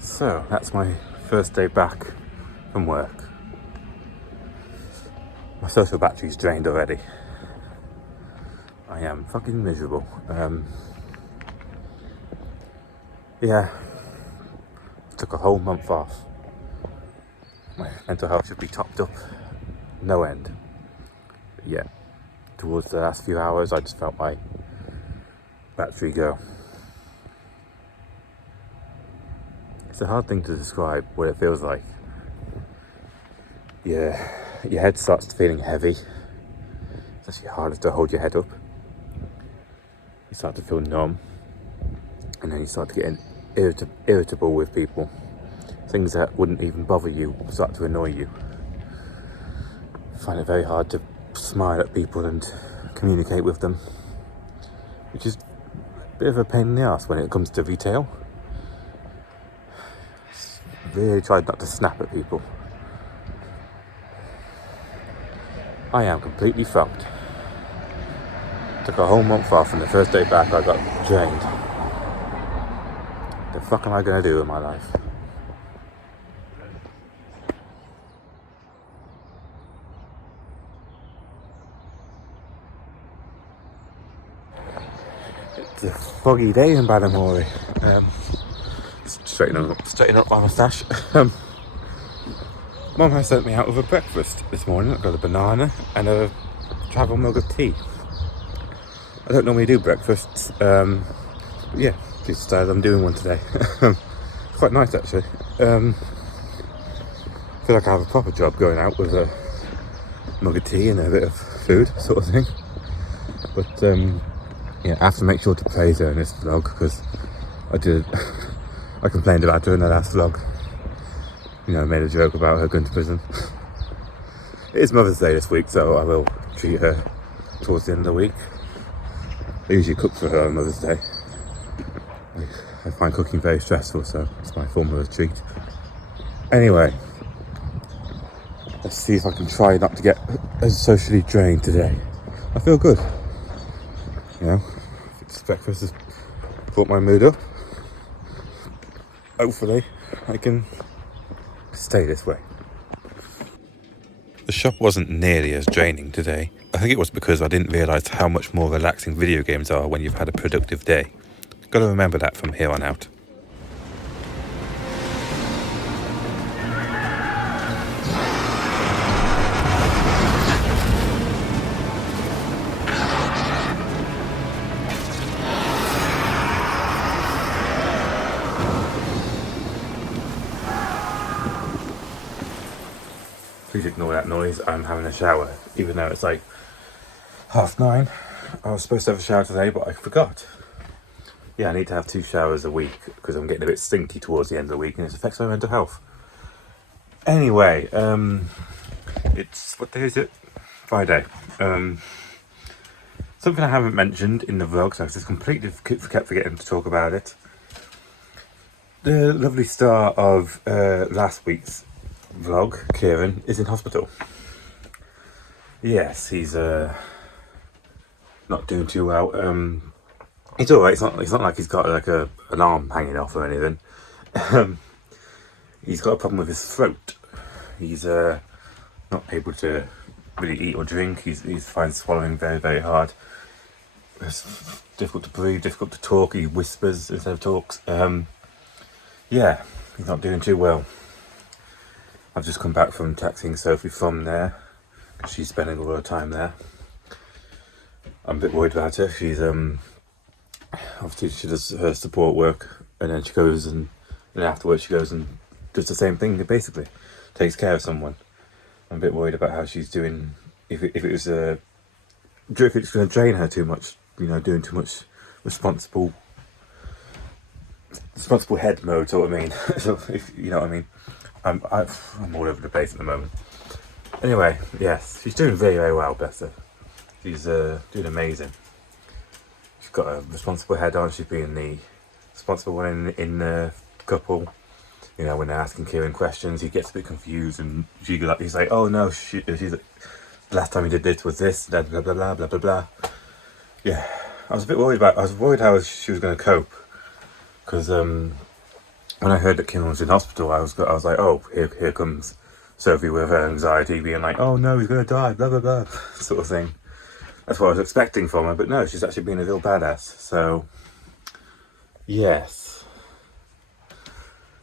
So that's my first day back from work. My social battery's drained already. I am fucking miserable. Yeah, took a whole month off. My mental health should be topped up, no end. But yeah, towards the last few hours, I just felt my battery go. It's a hard thing to describe what it feels like. Yeah, your head starts feeling heavy. It's actually harder to hold your head up. You start to feel numb, and then you start to get irritable with people. Things that wouldn't even bother you start to annoy you. I find it very hard to smile at people and communicate with them, which is a bit of a pain in the ass when it comes to retail. Really tried not to snap at people. I am completely fucked. Took a whole month off, and the first day back I got drained. The fuck am I gonna do with my life? It's a foggy day in Badamory. Straighten up my moustache. Mum has sent me out with a breakfast this morning. I got a banana and a travel mug of tea. I don't normally do breakfasts, but yeah, just decided I'm doing one today. It's quite nice actually. I feel like I have a proper job going out with a mug of tea and a bit of food, sort of thing. But yeah, I have to make sure to praise her in this vlog because I complained about her in the last vlog. You know, I made a joke about her going to prison. It is Mother's Day this week, so I will treat her towards the end of the week. I usually cook for her on Mother's Day. I find cooking very stressful, so it's my form of a treat. Anyway, let's see if I can try not to get as socially drained today. I feel good. You know, this breakfast has brought my mood up. Hopefully, I can stay this way. The shop wasn't nearly as draining today. I think it was because I didn't realise how much more relaxing video games are when you've had a productive day. Gotta remember that from here on out. Please ignore that noise, I'm having a shower, even though it's like 9:30. I was supposed to have a shower today, but I forgot. Yeah, I need to have 2 showers a week because I'm getting a bit stinky towards the end of the week and it affects my mental health. Anyway, it's, what day is it? Friday. Something I haven't mentioned in the vlog, so I just completely kept forgetting to talk about it. The lovely star of last week's vlog, Kieran, is in hospital. Yes, he's not doing too well. He's alright. It's not like he's got like an arm hanging off or anything. He's got a problem with his throat. He's not able to really eat or drink. He finds swallowing very, very hard. It's difficult to breathe, difficult to talk. He whispers instead of talks. Yeah, he's not doing too well. I've just come back from taxiing Sophie from there. She's spending all her time there. I'm a bit worried about her. She's obviously she does her support work, and then she goes and afterwards she goes and does the same thing. Basically, takes care of someone. I'm a bit worried about how she's doing. If it's going to drain her too much, you know, doing too much responsible head mode, sort of mean. So if you know what I mean. I'm all over the place at the moment. Anyway, yes, she's doing very, very well, bless her. She's doing amazing. She's got a responsible head on. She's being the responsible one in the couple. You know, when they're asking Kieran questions, he gets a bit confused, and he's like, "Oh no, she's like, last time he did this was this, blah blah blah blah blah blah blah." Yeah, I was worried how she was going to cope, because when I heard that Kim was in hospital, I was like, oh, here comes Sophie with her anxiety, being like, oh no, he's gonna die, blah blah blah, sort of thing. That's what I was expecting from her, but no, she's actually being a real badass. So, yes,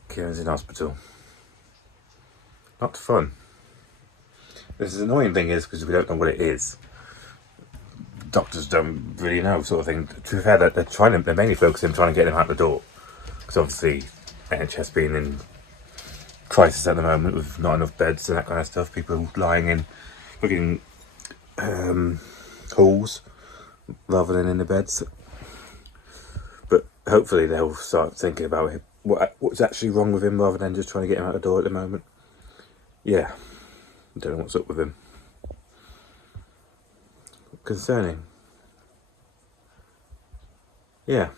Kieran's in hospital. Not fun. This is annoying thing is because we don't know what it is. Doctors don't really know, sort of thing. To be fair, they're mainly focusing on trying to get him out the door, because obviously NHS being in crisis at the moment with not enough beds and that kind of stuff. People lying in fucking halls rather than in the beds. But hopefully they'll start thinking about him, what's actually wrong with him, rather than just trying to get him out the door at the moment. Yeah, I don't know what's up with him. Concerning. Yeah.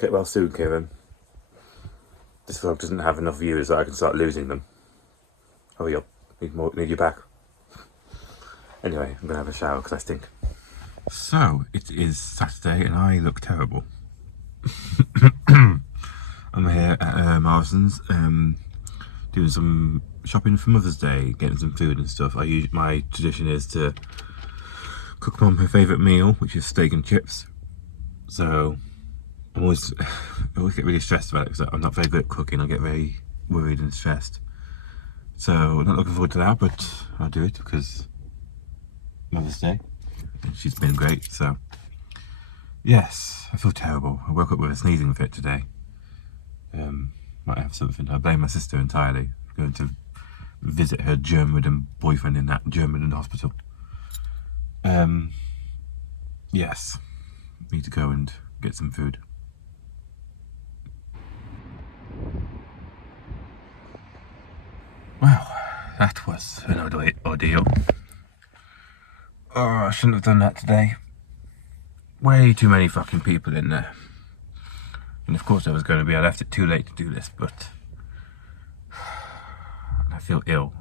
Get well soon, Kieran. This vlog doesn't have enough viewers that I can start losing them. Hurry up. Need you back. Anyway, I'm going to have a shower because I stink. So, it is Saturday and I look terrible. I'm here at Morrison's, doing some shopping for Mother's Day, getting some food and stuff. My tradition is to cook Mum her favourite meal, which is steak and chips. So, I always get really stressed about it because I'm not very good at cooking. I get very worried and stressed. So, I'm not looking forward to that, but I'll do it because Mother's Day. She's been great, so. Yes, I feel terrible. I woke up with a sneezing fit today. Might have something. I blame my sister entirely. I'm going to visit her germ-ridden boyfriend in that germ-ridden hospital. Yes, need to go and get some food. Wow, that was an ordeal. Oh, I shouldn't have done that today. Way too many fucking people in there. And of course I left it too late to do this, but I feel ill.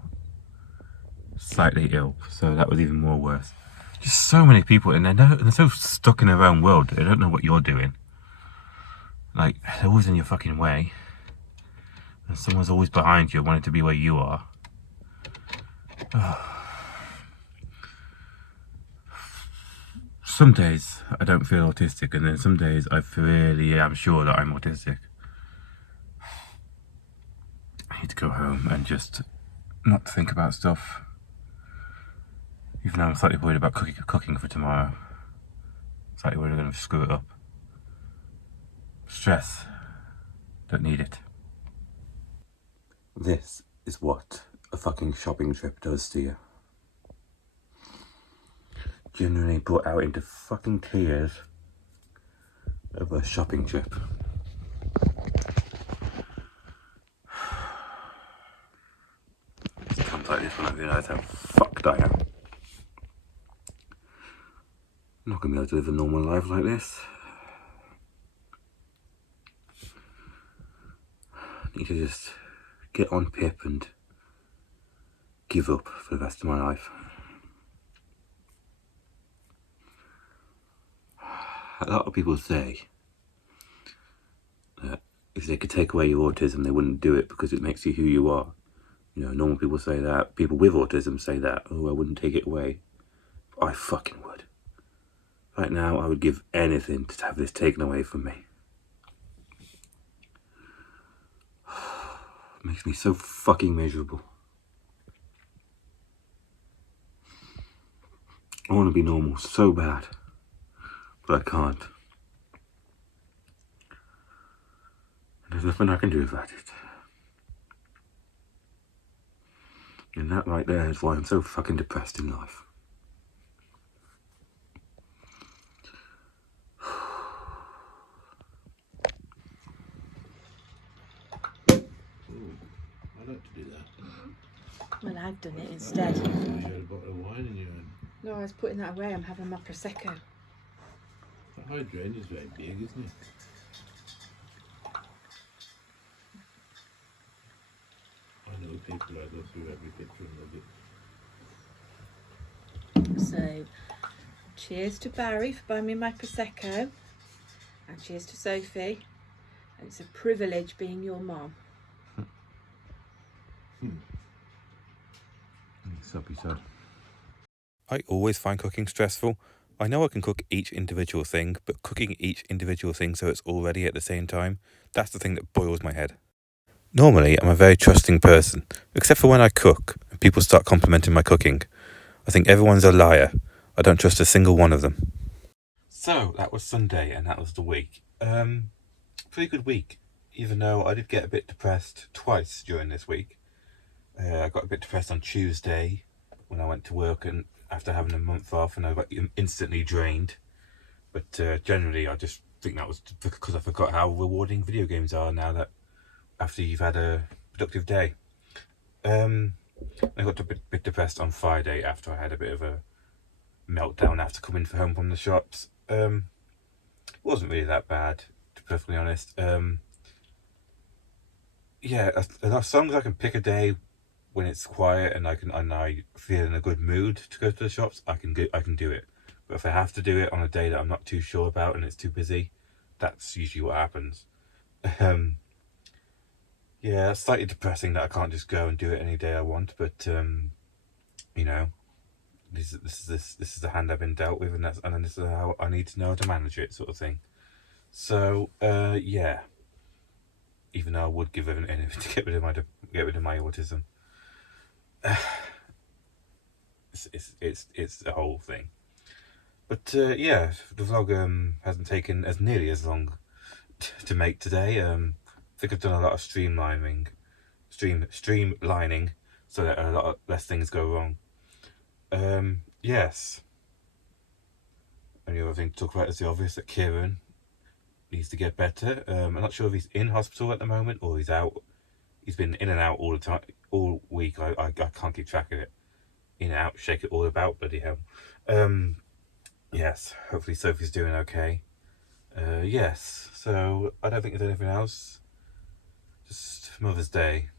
Slightly ill, so that was even more worse. Just so many people in there, they're so stuck in their own world, they don't know what you're doing. Like, they're always in your fucking way. And someone's always behind you, wanting to be where you are. Some days I don't feel autistic, and then some days I really am sure that I'm autistic. I need to go home and just not think about stuff. Even though I'm slightly worried about cooking for tomorrow. Slightly worried I'm going to screw it up. Stress. Don't need it. This is what a fucking shopping trip does to you. Genuinely brought out into fucking tears over a shopping trip. It's times like this when I realise how fucked I am. I'm not going to be able to live a normal life like this. I need to just get on pip and give up for the rest of my life. A lot of people say that if they could take away your autism, they wouldn't do it because it makes you who you are. You know, normal people say that. People with autism say that. Oh, I wouldn't take it away. I fucking would. Right now, I would give anything to have this taken away from me. It makes me so fucking miserable. I want to be normal so bad, but I can't. And there's nothing I can do about it. And that right there is why I'm so fucking depressed in life. I'd like to do that. Well, I've done it instead. You had a bottle of wine in your hand. No, I was putting that away. I'm having my Prosecco. The hydrant is very big, isn't it? I know people I go through every picture and love it. So, cheers to Barry for buying me my Prosecco. And cheers to Sophie It's a privilege being your mum. Soppy sod. I always find cooking stressful. I know I can cook each individual thing, but cooking each individual thing so it's all ready at the same time, that's the thing that boils my head. Normally, I'm a very trusting person, except for when I cook and people start complimenting my cooking. I think everyone's a liar. I don't trust a single one of them. So, that was Sunday and that was the week. Pretty good week, even though I did get a bit depressed twice during this week. I got a bit depressed on Tuesday when I went to work and after having a month off, and I got instantly drained. But generally, I just think that was because I forgot how rewarding video games are now that after you've had a productive day. I got a bit depressed on Friday after I had a bit of a meltdown after coming home from the shops. It wasn't really that bad, to be perfectly honest. Yeah, as long as I can pick a day when it's quiet and I feel in a good mood to go to the shops, I can do it. But if I have to do it on a day that I'm not too sure about and it's too busy, that's usually what happens. Yeah, it's slightly depressing that I can't just go and do it any day I want, but you know, this is the hand I've been dealt with, and this is how I need to know how to manage it, sort of thing. So yeah, even though I would give anything to get rid of my autism, it's the whole thing. But yeah, the vlog hasn't taken as nearly as long to make today. I think I've done a lot of streamlining, so that a lot less things go wrong. Yes. Only other thing to talk about is the obvious, that Kieran needs to get better. I'm not sure if he's in hospital at the moment or he's out. He's been in and out all the time, all week. I can't keep track of it. In and out, shake it all about, bloody hell. Yes, hopefully Sophie's doing okay. Yes, so I don't think there's anything else. Just Mother's Day.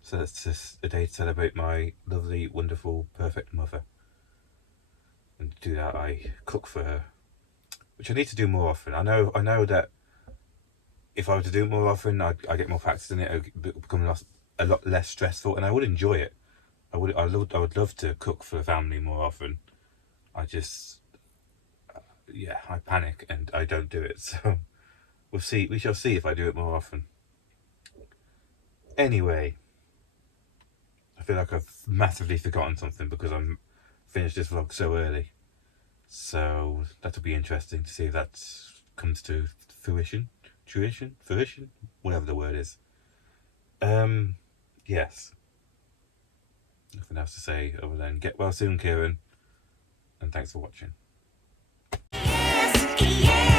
So that's just a day to celebrate my lovely, wonderful, perfect mother. And to do that, I cook for her, which I need to do more often. I know that if I were to do it more often, I'd get more practice in it. It would become a lot less stressful, and I would enjoy it. I would love to cook for the family more often. I just, yeah, I panic and I don't do it. So we'll see. We shall see if I do it more often. Anyway, I feel like I've massively forgotten something because I'm finished this vlog so early. So that'll be interesting to see if that comes to fruition, whatever the word is. Yes. Nothing else to say other than get well soon, Kieran, and thanks for watching. Yes, yeah.